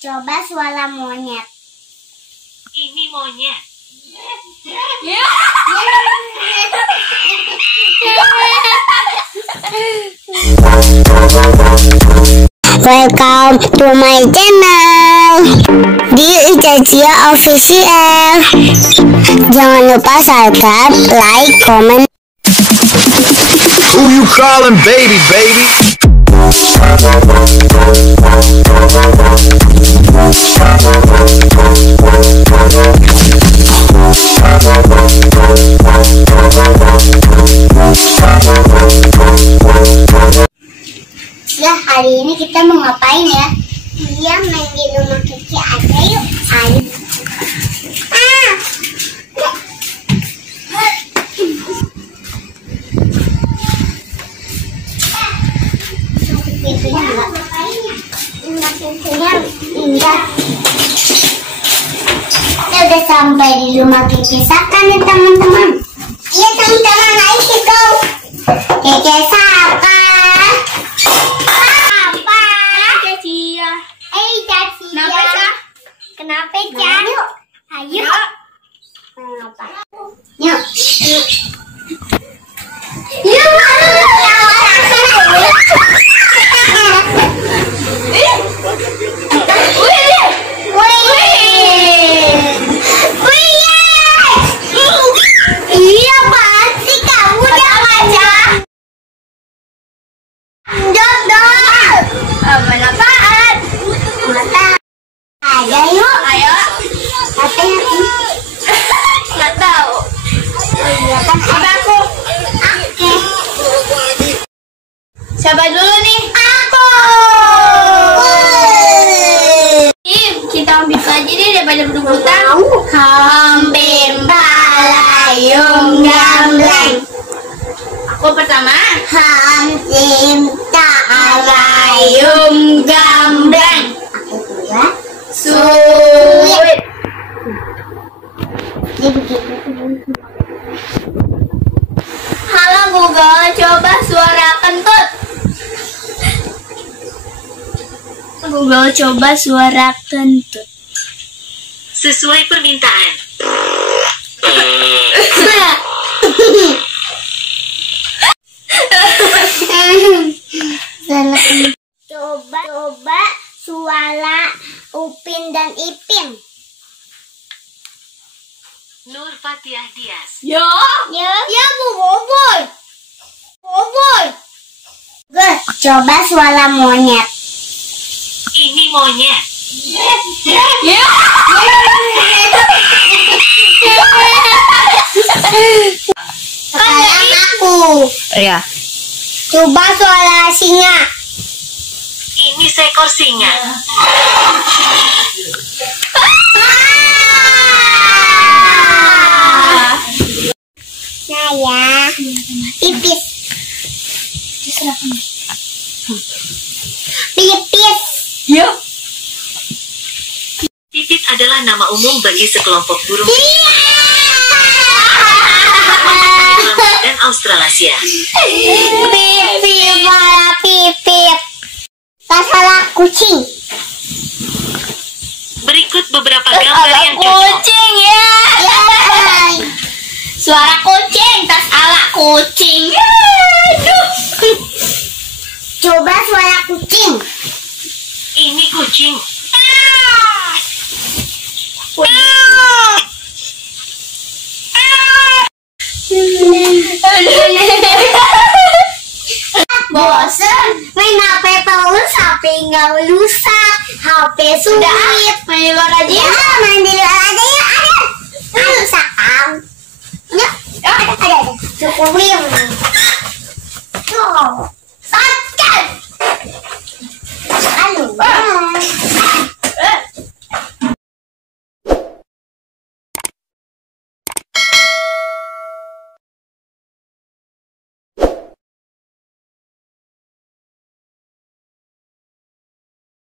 Coba suara monyet. Ini monyet. Welcome to my channel di Ijazia Official. Jangan lupa subscribe, like, comment. Who you calling baby, baby? Ya, hari ini kita mau ngapain ya? Iya, main di rumah Kiki aja yuk. Ayo. Kita udah sampai di rumah Kiki Saka nih teman-teman. Iya teman-teman, ayo kita Kiki Saka. Kenapa, Cak? Ayo. Yuk. Iya, pasti kamu udah baca. Dodol. Apaan? Mata. Ayo yuk. Ayo. Katanya nggak tahu. Oh iya kan ada aku. Oke. Siapa dulu nih? Aku. Kita ambil aja deh daripada berebutan. Hampir balayung gambleng. Aku pertama. Hampir balayung gambleng. Aku kedua. Sulit. Halo Google, coba suara kentut. Google, coba suara kentut. Sesuai permintaan. Coba suara Upin dan Ipin. Nur Fatiah Dias. Ya Boboiboy. Coba suara monyet. Ini monyet. Sekarang aku. Ya. Coba suara singa. Ini seekor singa. Saya pipis. Pipis. Ya. Pipit adalah nama umum bagi sekelompok burung dan Australasia. Pipip, malah pipip. Masalah kucing. Berikut beberapa gambar yang cocok. Kucing ya. Suara kucing, tas ala kucing. Coba suara kucing. Ini kucing. Bosan main HP terus, HP nggak rusak, HP sulit. Main di luar aja. Ya, main di luar aja ya. Ayo sakam. Ya, ada. Cukup. Tuh.